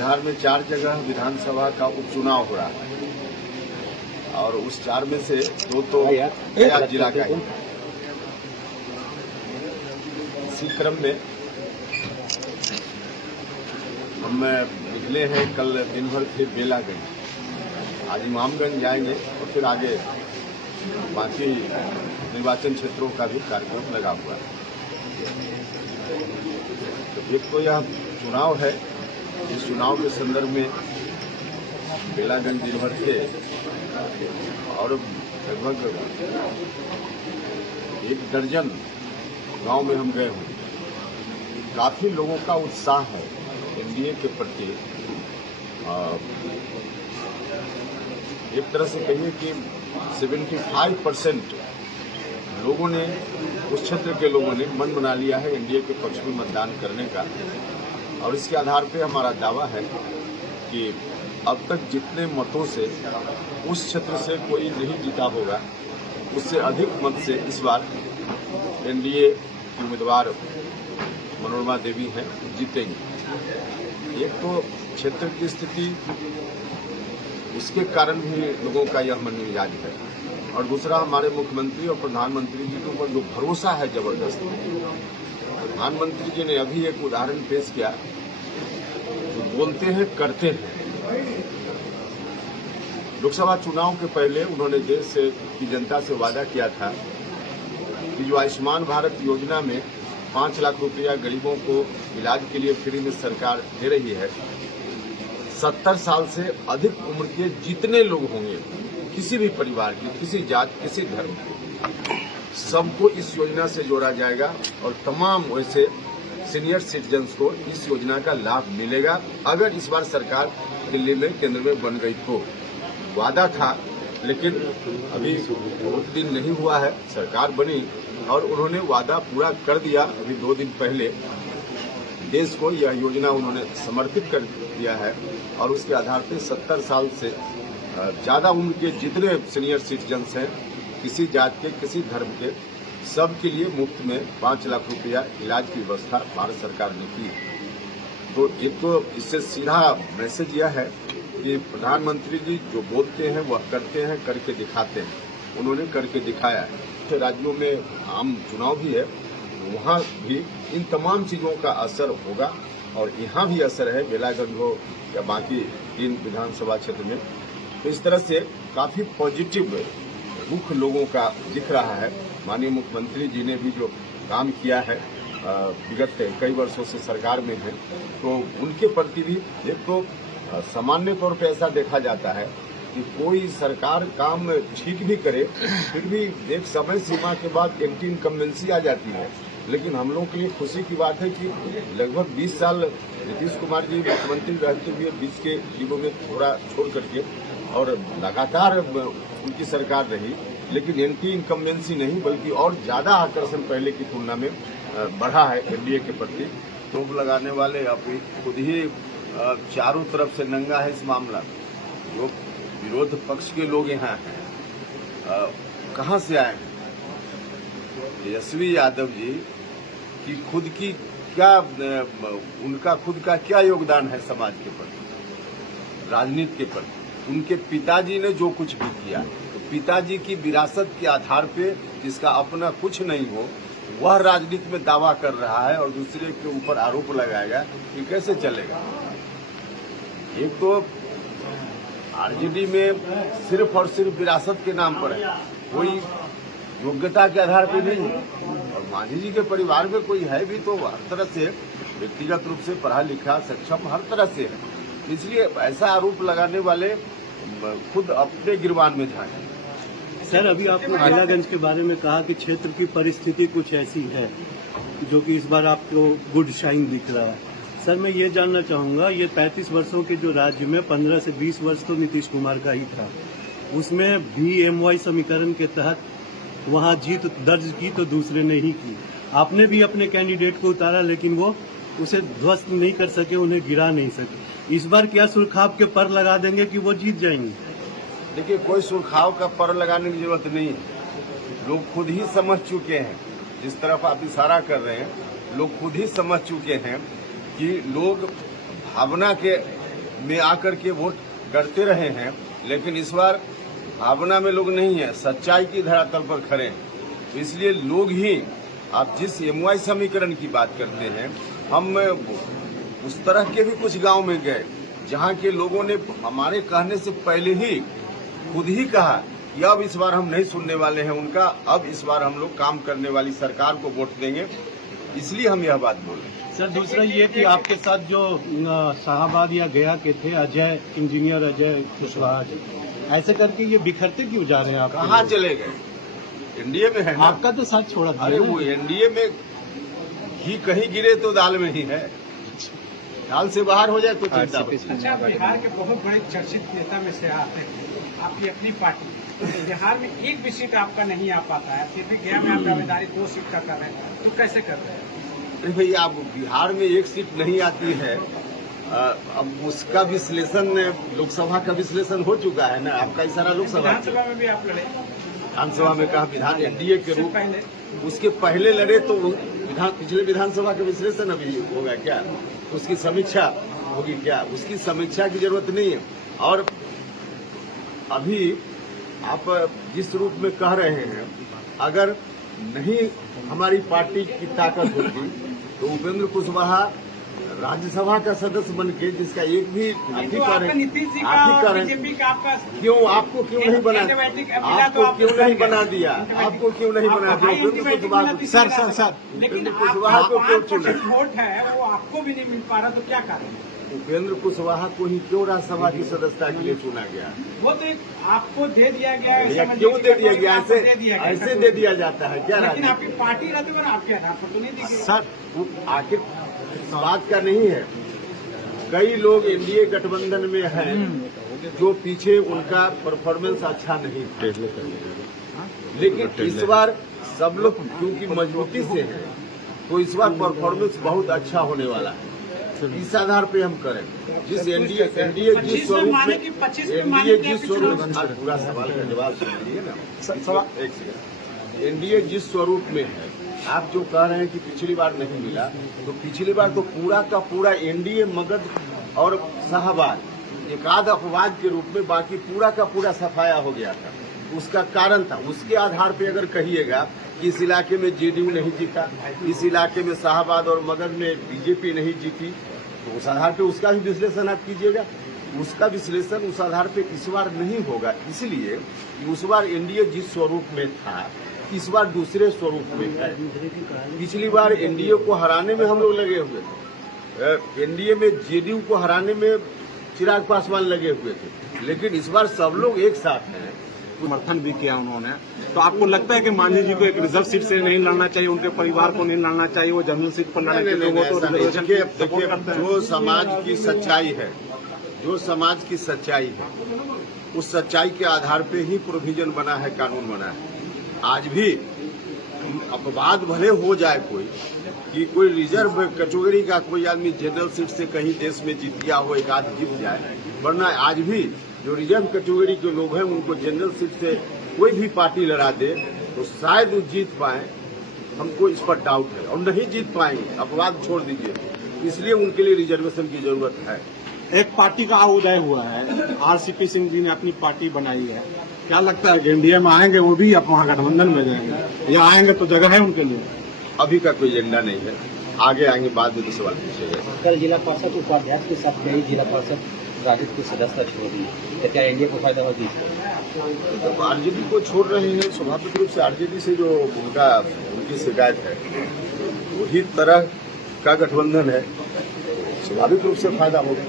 बिहार में 4 जगह विधानसभा का उपचुनाव हो रहा है और उस 4 में से 2 तो गया जिला का है। इसी क्रम में हम निकले हैं कल दिन भर फिर बेलागंज, आज इमामगंज जाएंगे और फिर आगे बाकी निर्वाचन क्षेत्रों का भी कार्यक्रम लगा हुआ है। तो एक तो यह चुनाव है, इस चुनाव के संदर्भ में बेलागंज दिन भर थे और लगभग 1 दर्जन गांव में हम गए हुए। काफी लोगों का उत्साह है एनडीए के प्रति। एक तरह से कहिए कि 75% लोगों ने, उस क्षेत्र के लोगों ने मन बना लिया है एनडीए के पक्ष में मतदान करने का। और इसके आधार पर हमारा दावा है कि अब तक जितने मतों से उस क्षेत्र से कोई नहीं जीता होगा, उससे अधिक मत से इस बार एनडीए की उम्मीदवार मनोरमा देवी हैं, जीतेंगी। एक तो क्षेत्र की स्थिति, उसके कारण भी लोगों का यह मन मिजाज है, और दूसरा हमारे मुख्यमंत्री और प्रधानमंत्री जी के ऊपर जो भरोसा है जबरदस्त। प्रधानमंत्री जी ने अभी एक उदाहरण पेश किया, जो बोलते हैं करते हैं। लोकसभा चुनाव के पहले उन्होंने देश की जनता से वादा किया था कि जो आयुष्मान भारत योजना में 5 लाख रुपया गरीबों को इलाज के लिए फ्री में सरकार दे रही है, 70 साल से अधिक उम्र के जितने लोग होंगे, किसी भी परिवार के, किसी जात, किसी धर्म के, सबको इस योजना से जोड़ा जाएगा और तमाम वैसे सीनियर सिटीजन्स को इस योजना का लाभ मिलेगा अगर इस बार सरकार दिल्ली में केंद्र में बन गई तो। वादा था, लेकिन अभी बहुत दिन नहीं हुआ है, सरकार बनी और उन्होंने वादा पूरा कर दिया। अभी 2 दिन पहले देश को यह योजना उन्होंने समर्पित कर दिया है और उसके आधार पर 70 साल से ज्यादा उम्र के जितने सीनियर सिटीजन्स हैं, किसी जात के, किसी धर्म के, सबके लिए मुफ्त में 5 लाख रुपया इलाज की व्यवस्था भारत सरकार ने की। तो एक तो इससे सीधा मैसेज यह है कि प्रधानमंत्री जी जो बोलते हैं वह करते हैं, करके दिखाते हैं। उन्होंने करके दिखाया है। तो राज्यों में आम चुनाव भी है, वहाँ भी इन तमाम चीजों का असर होगा और यहाँ भी असर है, बेलागंज हो या बाकी 3 विधानसभा क्षेत्र में। तो इस तरह से काफी पॉजिटिव रुख लोगों का दिख रहा है। माननीय मुख्यमंत्री जी ने भी जो काम किया है विगत कई वर्षों से सरकार में है, तो उनके प्रति भी एक तो सामान्य तौर पे ऐसा देखा जाता है कि कोई सरकार काम ठीक भी करे, फिर भी एक समय सीमा के बाद एंटी इनकम्बेंसी आ जाती है। लेकिन हम लोगों के लिए खुशी की बात है कि लगभग 20 साल नीतीश कुमार जी मुख्यमंत्री रहते हुए बीच के युगों में थोड़ा छोड़ करके और लगातार उनकी सरकार रही, लेकिन एंटी इनकम्बेंसी नहीं बल्कि और ज्यादा आकर्षण पहले की तुलना में बढ़ा है एनडीए के प्रति। टोप लगाने वाले अभी खुद ही चारों तरफ से नंगा है इस मामला में। जो विरोध पक्ष के लोग यहाँ हैं, कहाँ से आए हैं? तेजस्वी यादव जी की खुद की क्या, उनका खुद का क्या योगदान है समाज के प्रति, राजनीति के प्रति? उनके पिताजी ने जो कुछ भी किया, तो पिताजी की विरासत के आधार पे जिसका अपना कुछ नहीं हो, वह राजनीति में दावा कर रहा है और दूसरे के ऊपर आरोप लगाएगा, ये कैसे चलेगा? एक तो आरजेडी में सिर्फ और सिर्फ विरासत के नाम पर है, कोई योग्यता के आधार पर नहीं है। और मांझी जी के परिवार में कोई है भी तो हर तरह से व्यक्तिगत रूप से पढ़ा लिखा, सक्षम हर तरह से है। इसलिए ऐसा आरोप लगाने वाले खुद अपने गिरबान में झांके। सर, अभी आपने बेलागंज के बारे में कहा कि क्षेत्र की परिस्थिति कुछ ऐसी है जो कि इस बार आपको गुड शाइन दिख रहा है। सर, मैं ये जानना चाहूंगा, ये 35 वर्षों के जो राज्य में 15 से 20 वर्ष तो नीतीश कुमार का ही था, उसमें VMY समीकरण के तहत वहाँ जीत दर्ज की तो दूसरे ने ही की। आपने भी अपने कैंडिडेट को उतारा, लेकिन वो उसे ध्वस्त नहीं कर सके, उन्हें गिरा नहीं सके। इस बार क्या सुरखाव के पर लगा देंगे कि वो जीत जाएंगे? देखिए, कोई सुरखाव का पर लगाने की जरूरत नहीं है। लोग खुद ही समझ चुके हैं, जिस तरफ आप इशारा कर रहे हैं, लोग खुद ही समझ चुके हैं कि लोग भावना के में आकर के वोट करते रहे हैं, लेकिन इस बार भावना में लोग नहीं है, सच्चाई की धरातल पर खड़े हैं। तो इसलिए लोग ही, आप जिस एमवाई समीकरण की बात करते हैं, हम उस तरह के भी कुछ गांव में गए जहां के लोगों ने हमारे कहने से पहले ही खुद ही कहा कि अब इस बार हम नहीं सुनने वाले हैं उनका, अब इस बार हम लोग काम करने वाली सरकार को वोट देंगे। इसलिए हम यह बात बोल रहे हैं। सर दूसरा ये कि आपके साथ जो शाहबाद या गया के थे अजय, इंजीनियर अजय कुशवाहा जी, ऐसे करके ये बिखरते क्यों जा रहे हैं? आप कहाँ चले गए? एनडीए में है ना? आपका तो साथ छोड़ा था। अरे वो एनडीए में ही कहीं गिरे तो दाल में ही है, दाल से बाहर हो जाए तो चिंता बची। अच्छा, बिहार के बहुत बड़े चर्चित नेता में से आते हैं, आपकी अपनी पार्टी, बिहार में एक भी सीट आपका नहीं आ पाता है, फिर भी गया में आप दावेदारी 2 सीट का कर रहे हैं, तो कैसे कर रहे हैं? अरे भैया, आप बिहार में एक सीट नहीं आती है, अब उसका विश्लेषण लोकसभा का विश्लेषण हो चुका है ना, आपका इशारा लोकसभा। विधानसभा में भी आप लड़े, विधानसभा में कहा विधान एनडीए के रूप पहले उसके पहले लड़े, तो पिछले विधानसभा का विश्लेषण अभी होगा क्या? उसकी समीक्षा होगी क्या? उसकी समीक्षा की जरूरत नहीं है। और अभी आप जिस रूप में कह रहे हैं, अगर नहीं हमारी पार्टी की ताकत होती तो उपेंद्र कुशवाहा राज्यसभा का सदस्य बन के, जिसका एक भी अधिकार है, बीजेपी का आपका क्यों आपको क्यों नहीं बना, आपको क्यों नहीं बना दिया, आपको क्यों नहीं बना दिया उपेंद्र कुशवाहा को? सर लेकिन उपेंद्र कुशवाहा को क्यों चुना? वोट है वो आपको भी नहीं मिल पा रहा, तो क्या करें? उपेंद्र कुशवाहा को ही क्यों राज्यसभा की सदस्यता के लिए चुना गया? वो तो आपको दे दिया गया भैया, क्यों दे दिया गया? ऐसे दे दिया जाता है क्या? लेकिन आपकी पार्टी रहते हुए आपके आधार पर तो नहीं दी गई। सर वो आखिर इस बात का नहीं है, कई लोग एनडीए गठबंधन में हैं जो पीछे उनका परफॉर्मेंस अच्छा नहीं था, लेकिन इस बार सब लोग क्योंकि मजबूती से हैं, तो इस बार परफॉर्मेंस बहुत अच्छा होने वाला है। इस आधार पे हम करें, जिस एनडीए जिस स्वरूप में पूरा सवाल का जवाब सुनिए ना, एक सेकंड। एनडीए जिस स्वरूप में है, आप जो कह रहे हैं कि पिछली बार नहीं मिला, तो पिछली बार तो पूरा का पूरा एनडीए मगध और शाहबाद एक आध अपवाद के रूप में, बाकी पूरा का पूरा सफाया हो गया था। उसका कारण था, उसके आधार पे अगर कहिएगा कि इस इलाके में जेडीयू नहीं जीता, इस इलाके में शाहबाद और मगध में बीजेपी नहीं जीती, तो उस आधार पे उसका भी विश्लेषण आप कीजिएगा। उसका विश्लेषण उस आधार पे इस बार नहीं होगा, इसलिए कि उस बार एनडीए जिस स्वरूप में था, इस बार दूसरे स्वरूप में है। पिछली बार एनडीए को हराने में हम लोग लगे हुए थे, एनडीए में जेडीयू को हराने में चिराग पासवान लगे हुए थे, लेकिन इस बार सब लोग एक साथ हैं। समर्थन भी किया उन्होंने, तो आपको लगता है कि मांझी जी को एक रिजर्व सीट से नहीं लड़ना चाहिए, उनके परिवार को नहीं लड़ना चाहिए, वो जनरल सीट पर लड़े? देखिए, जो समाज की सच्चाई है, जो समाज की सच्चाई है, उस सच्चाई के आधार पे ही प्रोविजन बना है, कानून बना है। आज भी अपवाद भले हो जाए कोई कि कोई रिजर्व कैटेगरी का कोई आदमी जनरल सीट से कहीं देश में जीत गया हो, एक आध जीत जाए, वरना आज भी जो रिजर्व कैटेगरी के लोग हैं उनको जनरल सीट से कोई भी पार्टी लड़ा दे तो शायद वो जीत पाए, हमको इस पर डाउट है, और नहीं जीत पाएंगे, अपवाद छोड़ दीजिए, इसलिए उनके लिए रिजर्वेशन की जरूरत है। एक पार्टी का उदय हुआ है, आरसीपी सिंह जी ने अपनी पार्टी बनाई है, क्या लगता है कि इंडिया में आएंगे वो भी, आप वहाँ गठबंधन में जाएंगे या आएंगे तो जगह है उनके लिए? अभी का कोई एजेंडा नहीं है, आगे आएंगे, बाद में तो सवाल पूछेगा। कल जिला परिषद उपाध्यक्ष के साथ कई जिला परिषद राजद की सदस्यता छोड़ दी, तो क्या एनडीए को फायदा होगी? तो आरजेडी को छोड़ रहे हैं, स्वाभाविक रूप से आरजेडी से जो उनकी शिकायत है, वही तरह का गठबंधन है, स्वाभाविक रूप से फायदा होगा।